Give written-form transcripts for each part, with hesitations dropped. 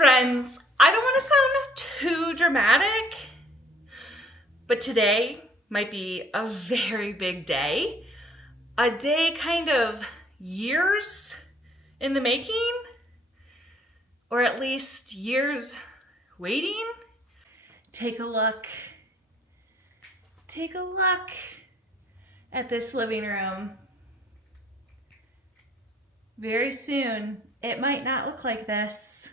Friends, I don't want to sound too dramatic, but today might be a very big day. A day kind of years in the making, or at least years waiting. Take a look at this living room. Very soon, it might not look like this.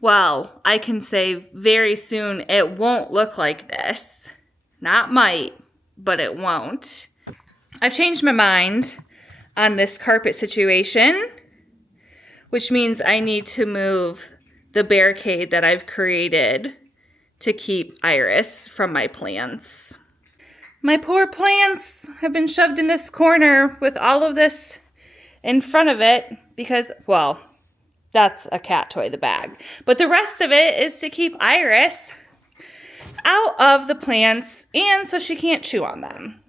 Well, I can say very soon it won't look like this. Not might, but it won't. I've changed my mind on this carpet situation, which means I need to move the barricade that I've created to keep Iris from my plants. My poor plants have been shoved in this corner with all of this in front of it because, well, that's a cat toy, the bag. But the rest of it is to keep Iris out of the plants and so she can't chew on them.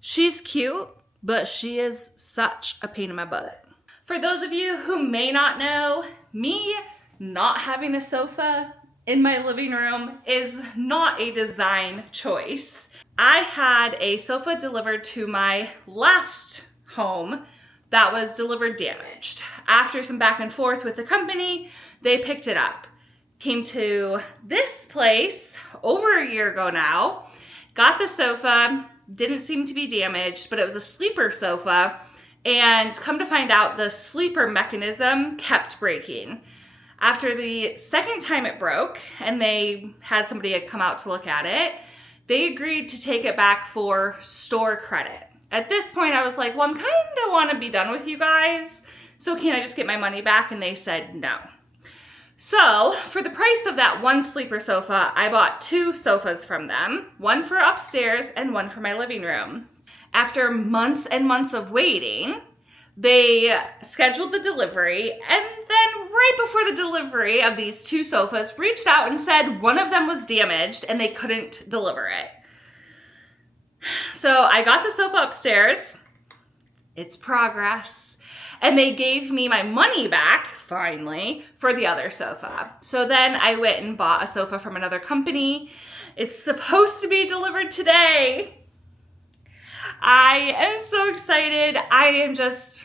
She's cute, but she is such a pain in my butt. For those of you who may not know, me not having a sofa in my living room is not a design choice. I had a sofa delivered to my last home that was delivered damaged. After some back and forth with the company, they picked it up. Came to this place over a year ago now, got the sofa, didn't seem to be damaged, but it was a sleeper sofa, and come to find out the sleeper mechanism kept breaking. After the second time it broke, and they had somebody come out to look at it, they agreed to take it back for store credit. At this point, I was like, well, I'm kind of want to be done with you guys, so can I just get my money back? And they said no. So for the price of that one sleeper sofa, I bought two sofas from them, one for upstairs and one for my living room. After months and months of waiting, they scheduled the delivery, and then right before the delivery of these two sofas, reached out and said one of them was damaged and they couldn't deliver it. So I got the sofa upstairs. It's progress. And they gave me my money back, finally, for the other sofa. So then I went and bought a sofa from another company. It's supposed to be delivered today. I am so excited. I am just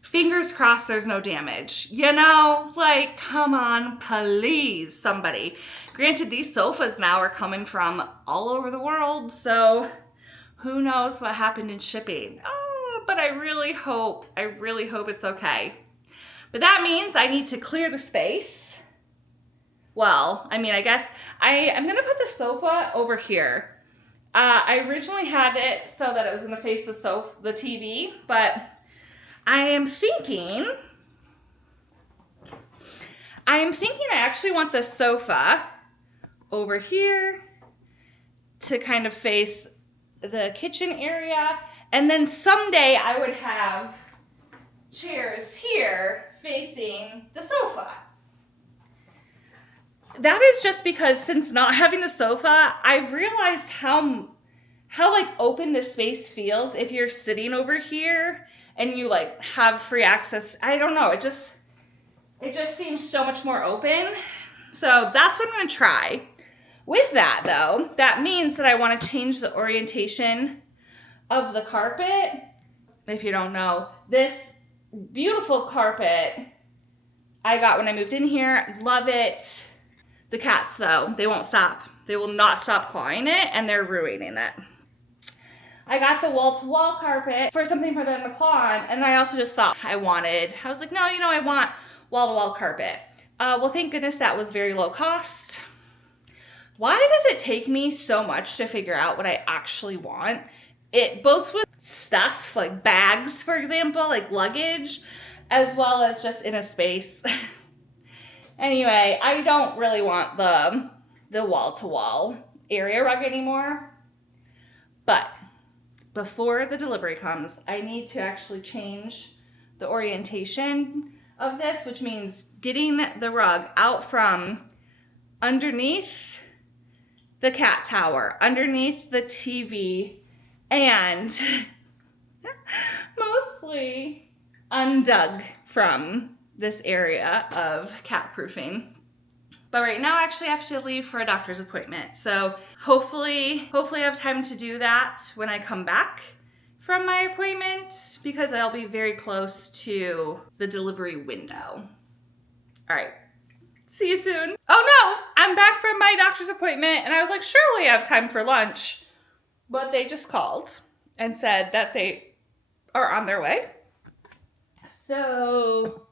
fingers crossed there's no damage. You know, like, come on, please, somebody. Granted, these sofas now are coming from all over the world, so who knows what happened in shipping. Oh, but I really hope it's okay. But that means I need to clear the space. Well, I mean, I guess I'm gonna put the sofa over here. I originally had it so that it was gonna face the TV, but I am thinking I actually want the sofa over here to kind of face the kitchen area, and then someday I would have chairs here facing the sofa. That is just because since not having the sofa, I've realized how like open this space feels if you're sitting over here and you like have free access. I don't know, it just seems so much more open. So that's what I'm gonna try. With that though, that means that I want to change the orientation of the carpet. If you don't know, this beautiful carpet I got when I moved in here. Love it. The cats though, they won't stop. They will not stop clawing it and they're ruining it. I got the wall-to-wall carpet for something for them to claw on, and I also just thought I was like, no, I want wall-to-wall carpet. Well, thank goodness that was very low cost. Why does it take me so much to figure out what I actually want? It both with stuff, like bags, for example, like luggage, as well as just in a space. Anyway, I don't really want the wall-to-wall area rug anymore. But before the delivery comes, I need to actually change the orientation of this, which means getting the rug out from underneath the cat tower, underneath the TV, and mostly undug from this area of cat proofing. But right now I actually have to leave for a doctor's appointment. So hopefully I have time to do that when I come back from my appointment, because I'll be very close to the delivery window. All right, see you soon. Oh no, I'm back from my doctor's appointment and I was like, surely I have time for lunch. But they just called and said that they are on their way. So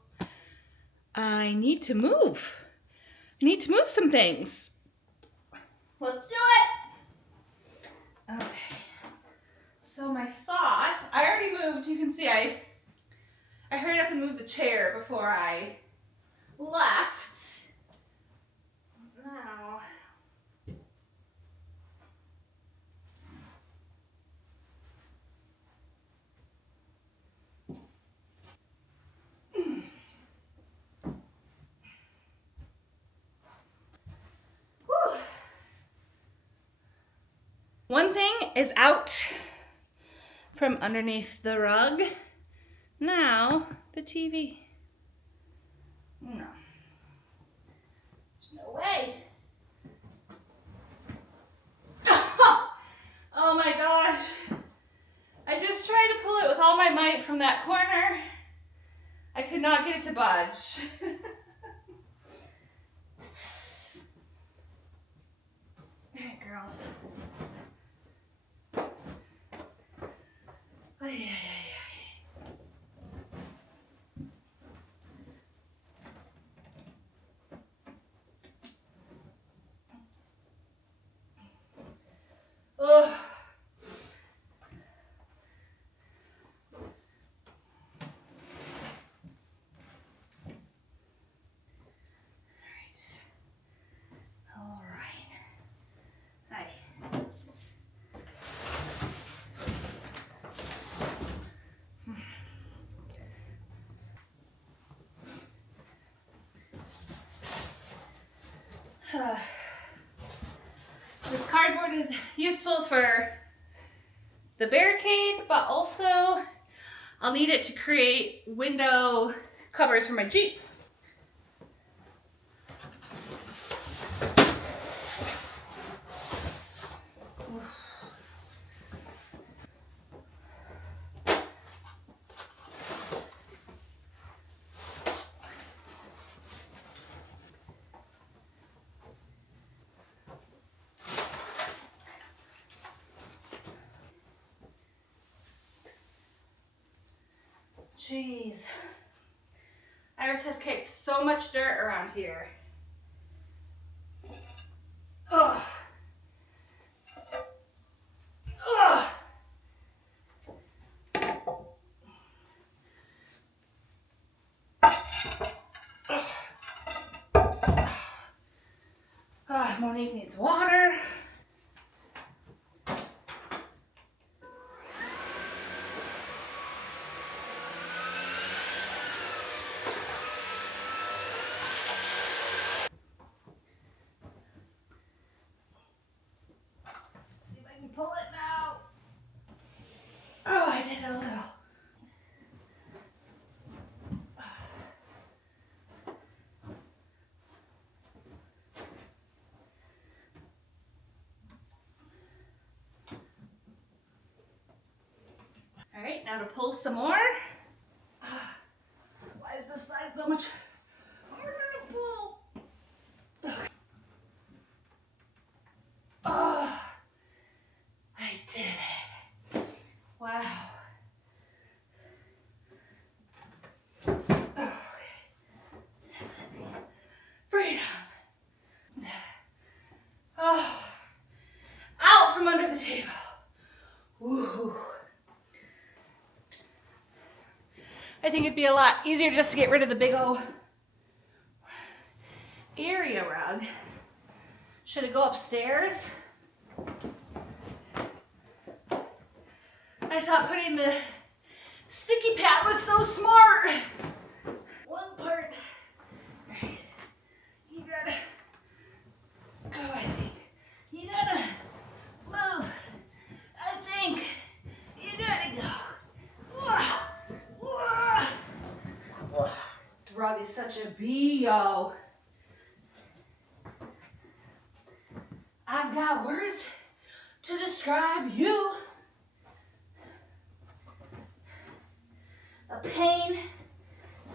I need to move. Some things. Let's do it. Okay. So my thought, I already moved. You can see I hurried up and moved the chair before I left. Now, one thing is out from underneath the rug. Now, the TV. No. There's no way. Oh my gosh. I just tried to pull it with all my might from that corner. I could not get it to budge. All right, girls. Ay, ay, ay, ay. Oh. All right. Hi. This cardboard is useful for the barricade, but also I'll need it to create window covers for my Jeep. Jeez. Iris has kicked so much dirt around here. Ugh. Ugh. Monique needs water. Pull it now. Oh, I did a little. All right, now to pull some more. Why is this side so much harder to pull? Oh, I did it. Wow. Freedom. Oh, out from under the table. Woo. I think it'd be a lot easier just to get rid of the big old area rug. Should it go upstairs? I thought putting the sticky pad was so smart. One part. Right. You gotta go, I think. You gotta move. I think you gotta go. The rug is such a bee, yo. I've got words to describe you. A pain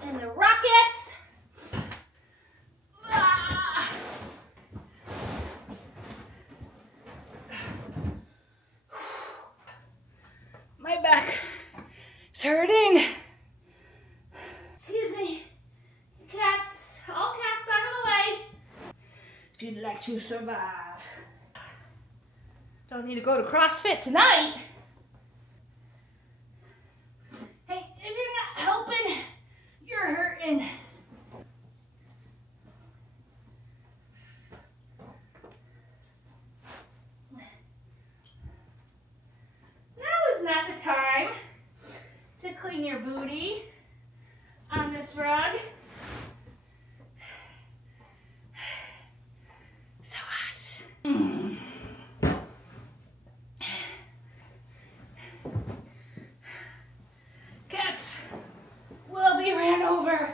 in the ruckus. Ah. My back is hurting. Excuse me. Cats, all cats out of the way. If you'd like to survive. Don't need to go to CrossFit tonight. Hey, if you're not helping, you're hurting. Now is not the time to clean your booty on this rug. So hot. Cats will be ran over.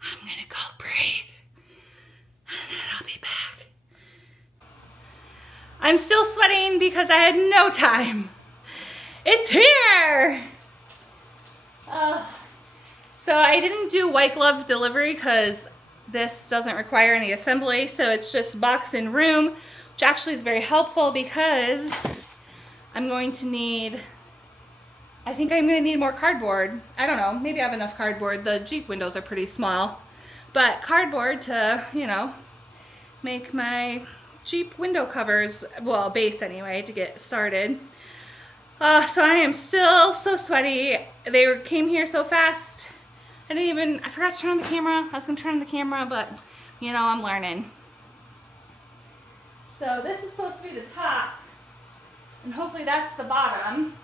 I'm gonna go breathe, and then I'll be back. I'm still sweating because I had no time. It's here! So I didn't do white glove delivery because this doesn't require any assembly, so it's just box in room, which actually is very helpful because I'm going to need, I think I'm gonna need more cardboard. I don't know, maybe I have enough cardboard. The Jeep windows are pretty small, but cardboard to, you know, make my Jeep window covers, well, base anyway, to get started. So I am still so sweaty. They came here so fast. I forgot to turn on the camera. I was gonna turn on the camera, but you know, I'm learning. So this is supposed to be the top, and hopefully that's the bottom.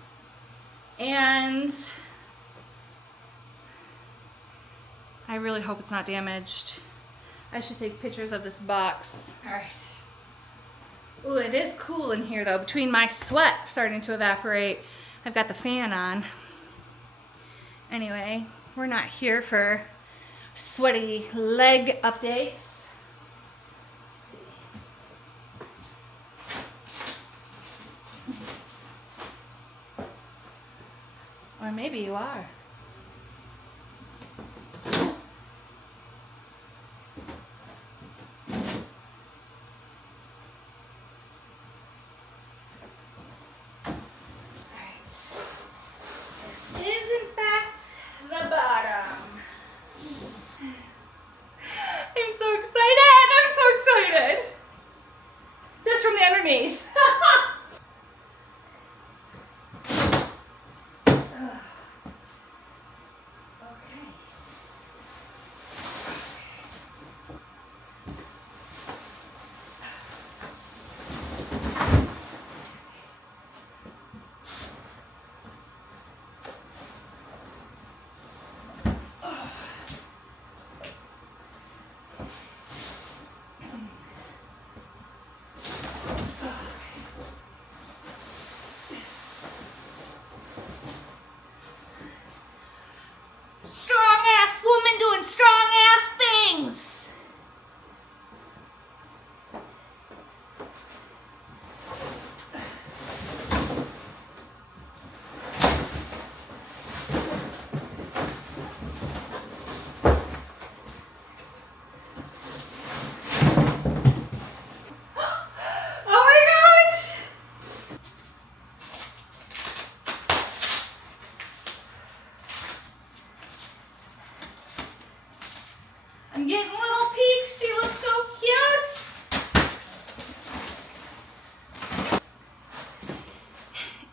And I really hope it's not damaged. I should take pictures of this box. All right. Ooh, it is cool in here though. Between my sweat starting to evaporate, I've got the fan on. Anyway, we're not here for sweaty leg updates. Let's see. Or maybe you are. Strong ass things. I'm getting little peeks. She looks so cute.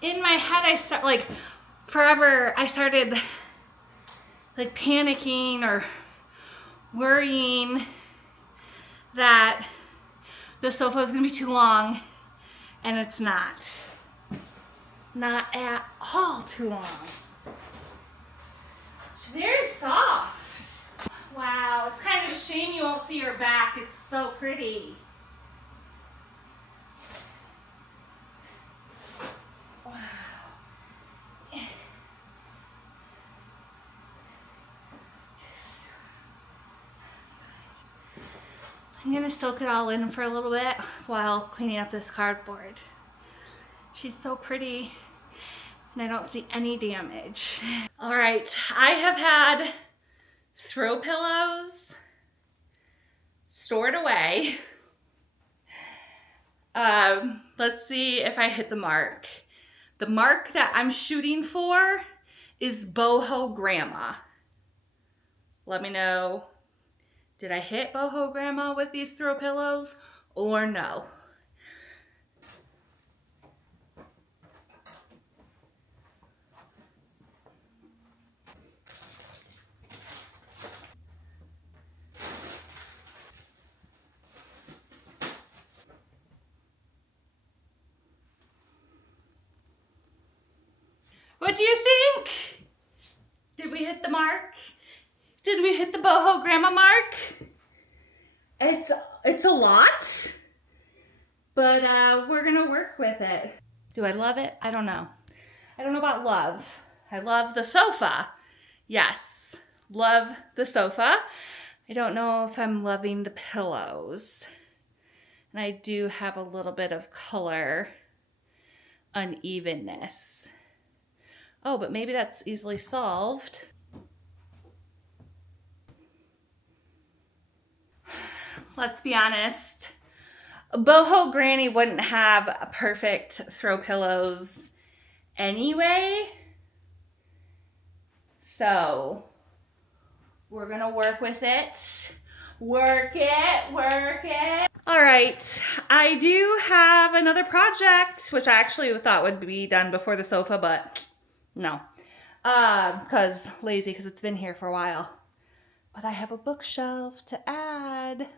In my head, I started like panicking or worrying that the sofa is gonna be too long, and it's not. Not at all too long. She's very soft. Wow, it's kind of a shame you won't see her back. It's so pretty. Wow. I'm gonna soak it all in for a little bit while cleaning up this cardboard. She's so pretty and I don't see any damage. All right, I have had throw pillows stored away. Let's see if I hit the mark. The mark that I'm shooting for is boho grandma. Let me know, did I hit boho grandma with these throw pillows or no? What do you think? Did we hit the mark? Did we hit the boho grandma mark? It's a lot, but we're gonna work with it. Do I love it? I don't know. I don't know about love. I love the sofa. Yes, love the sofa. I don't know if I'm loving the pillows. And I do have a little bit of color unevenness. Oh, but maybe that's easily solved. Let's be honest. Boho Granny wouldn't have perfect throw pillows anyway. So we're gonna work with it. Work it, work it. All right, I do have another project, which I actually thought would be done before the sofa, but no. Because lazy, because it's been here for a while. But I have a bookshelf to add.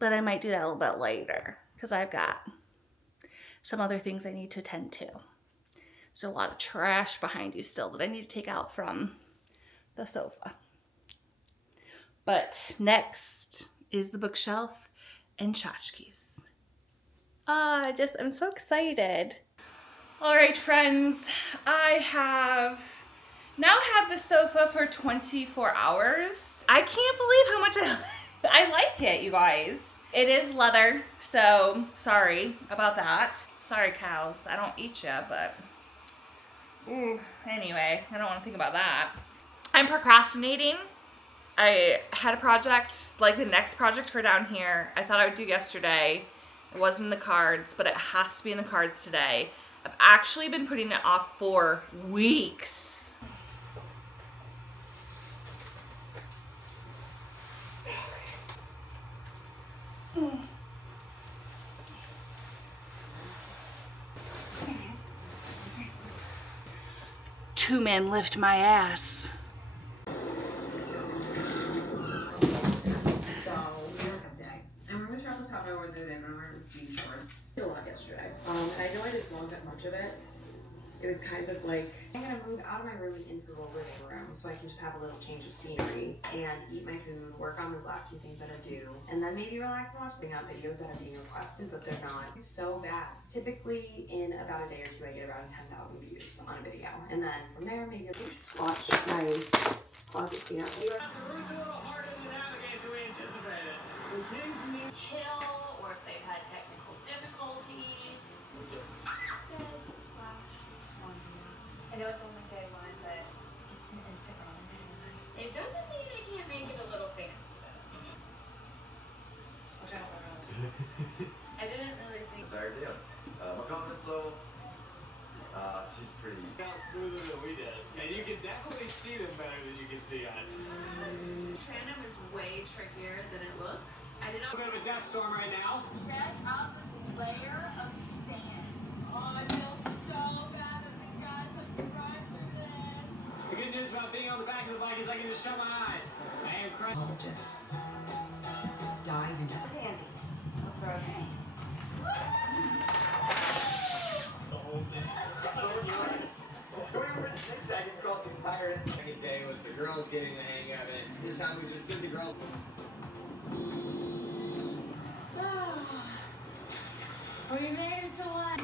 But I might do that a little bit later because I've got some other things I need to attend to. There's a lot of trash behind you still that I need to take out from the sofa. But next is the bookshelf and tchotchkes. I'm so excited. All right, friends, I have now had the sofa for 24 hours. I can't believe how much I like it, you guys. It is leather, so sorry about that. Sorry, cows. I don't eat you, but anyway, I don't want to think about that. I'm procrastinating. I had a project, like the next project for down here, I thought I would do yesterday. It wasn't in the cards, but it has to be in the cards today. I've actually been putting it off for weeks. Two men lift my ass. I know I didn't love that much of it. It was kind of like, I'm gonna move out of my room and into the living room so I can just have a little change of scenery and eat my food, work on those last few things that I do, and then maybe relax and watch videos that are being requested, but they're not so bad. Typically, in about a day or two, I get around 10,000 views on a video, and then from there, maybe I just watch my closet clean up. The routes a little harder to navigate than we anticipated. Hill, or if they've had technical difficulties. I know it's only day one, but it's an Instagram. It doesn't mean I can't make it a little fancy though. Which I don't know. I didn't really think. It's our deal. My confidence level, she's pretty. Smoother than we did, and you can definitely see them better than you can see us. Trandom is way trickier than it looks. I did not. A bit of a dust storm right now. Check out this layer of sand. Oh, I feel so bad that these guys have to run through this. The good news about being on the back of the bike is I can just shut my eyes. I am crying. Just dive into Sandy. Okay. The whole thing. Going over the zigzag across the entire day was the girls getting the hang of it. This time we just send the girls. We made it to one.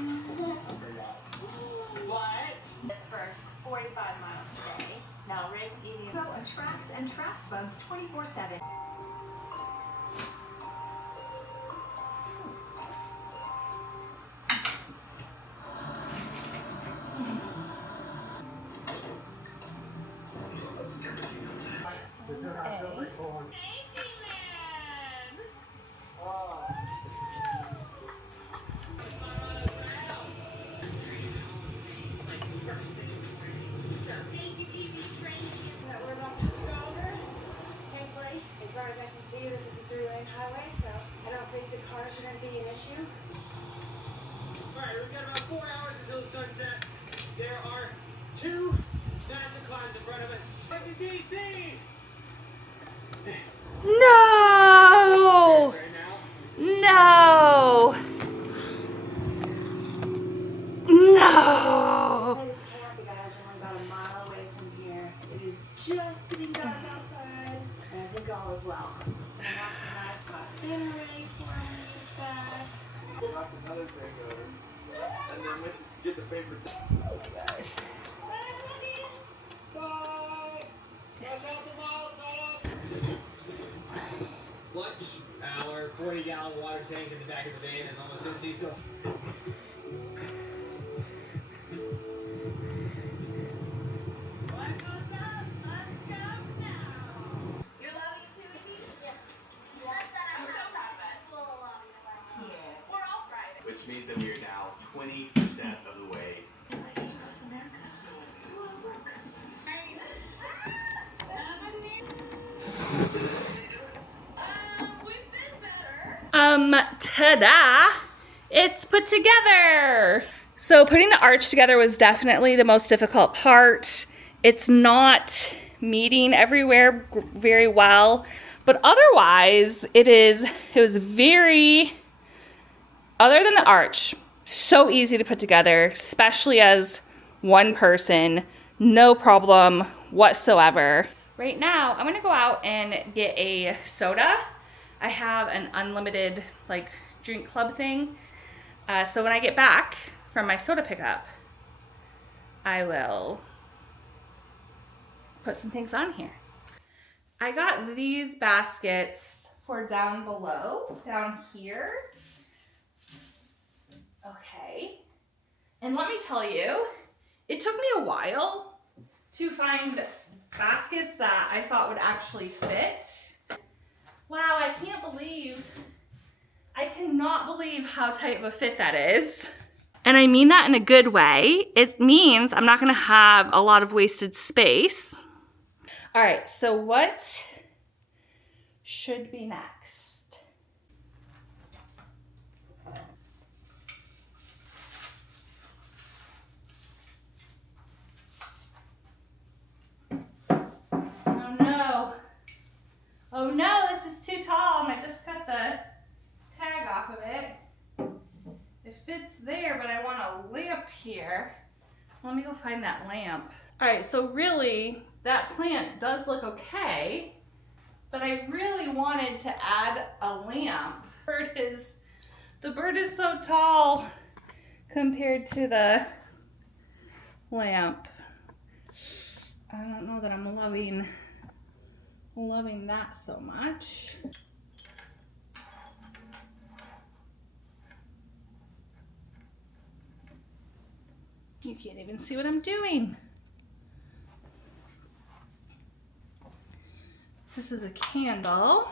What? The first 45 miles today. Now Rick eating tracks and tracks bugs 24/7. As far as I can see, this is a three-lane highway, so I don't think the car shouldn't be an issue. Alright, we've got about 4 hours until the sun sets. There are 2 massive climbs in front of us. Like in DC! No! Right now. No! No! This camp, you guys, are only about a mile away from here. It is just getting dark outside, and I think all is well. I have some nice hot dinner ready for me and stuff. Knock another thing over. And then we get the paper. Bye! Watch out for miles, sign up! Lunch hour, 40-gallon water tank in the back of the van is almost empty, so. What goes up must come down. You're loving it too, Evie? Yes. You said that I'm so proud of it. Full loving it. Yeah. We're all Friday. Which means that we are now 20% of the way. We've been better. Ta-da! It's put together. So putting the arch together was definitely the most difficult part. It's not meeting everywhere very well, but otherwise it was very, other than the arch, so easy to put together, especially as one person, no problem whatsoever. Right now, I'm gonna go out and get a soda. I have an unlimited like drink club thing. So when I get back from my soda pickup, I will put some things on here. I got these baskets for down below, down here. Okay. And let me tell you, it took me a while to find baskets that I thought would actually fit. Wow, I cannot believe how tight of a fit that is. And I mean that in a good way. It means I'm not gonna have a lot of wasted space. All right, so what should be next? Oh no. Oh no, this is too tall and I just cut the tag off of it. It fits there, but I want a lamp here. Let me go find that lamp. All right, so really that plant does look okay, but I really wanted to add a lamp. The bird is so tall compared to the lamp. I don't know that I'm loving that so much. You can't even see what I'm doing. This is a candle.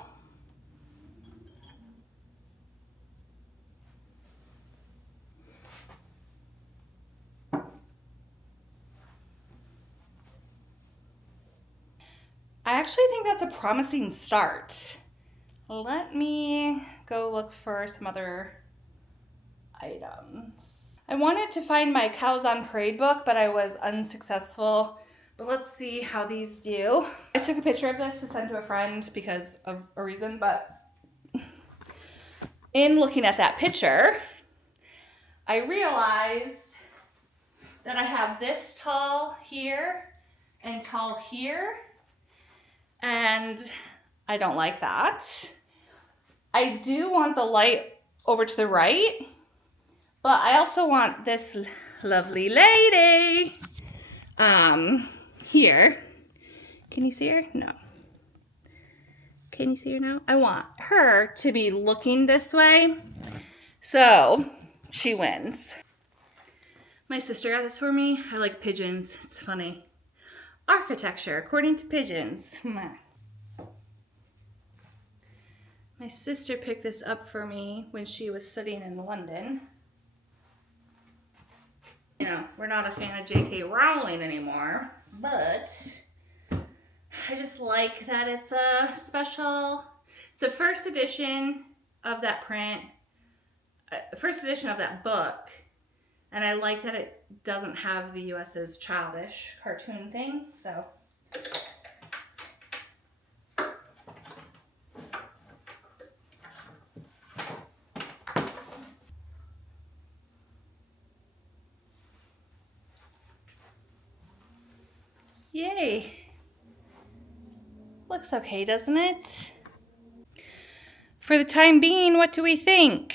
I actually think that's a promising start. Let me go look for some other items. I wanted to find my Cows on Parade book, but I was unsuccessful. But let's see how these do. I took a picture of this to send to a friend because of a reason, but in looking at that picture, I realized that I have this tall here and tall here, and I don't like that. I do want the light over to the right, but I also want this lovely lady here. Can you see her? No. Can you see her now? I want her to be looking this way, so she wins. My sister got this for me. I like pigeons. It's funny. Architecture according to pigeons. My sister picked this up for me when she was studying in London. You know, we're not a fan of J.K. Rowling anymore, but I just like that it's a special, it's a first edition of that print, first edition of that book, and I like that it doesn't have the US's childish cartoon thing, so. Yay. Looks okay, doesn't it? For the time being, what do we think?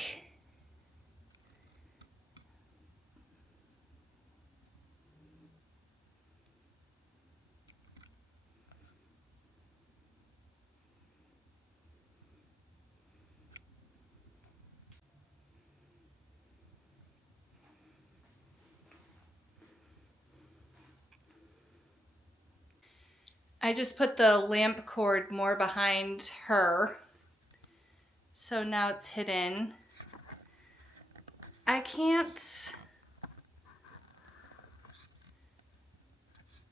I just put the lamp cord more behind her, so now it's hidden. I can't,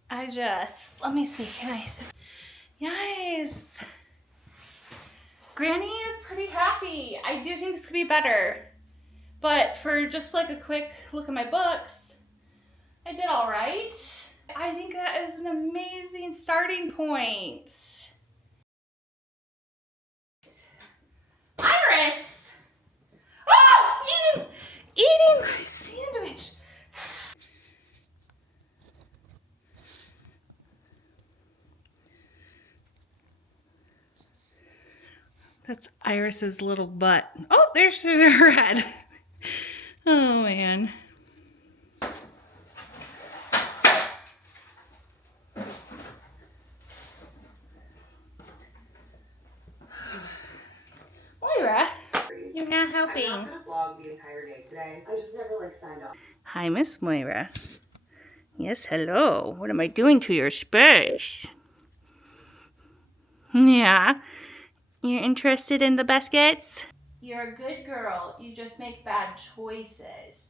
let me see, can I, yes. Granny is pretty happy. I do think this could be better, but for just like a quick look at my books, I did all right. I think that is an amazing starting point. Iris! Oh, eating my sandwich. That's Iris's little butt. Oh, there's her head. Oh, man. Moira, you're not helping. I'm not gonna vlog the entire day today. I just never like signed off. Hi, Miss Moira. Yes, hello. What am I doing to your space? Yeah. You're interested in the baskets? You're a good girl. You just make bad choices.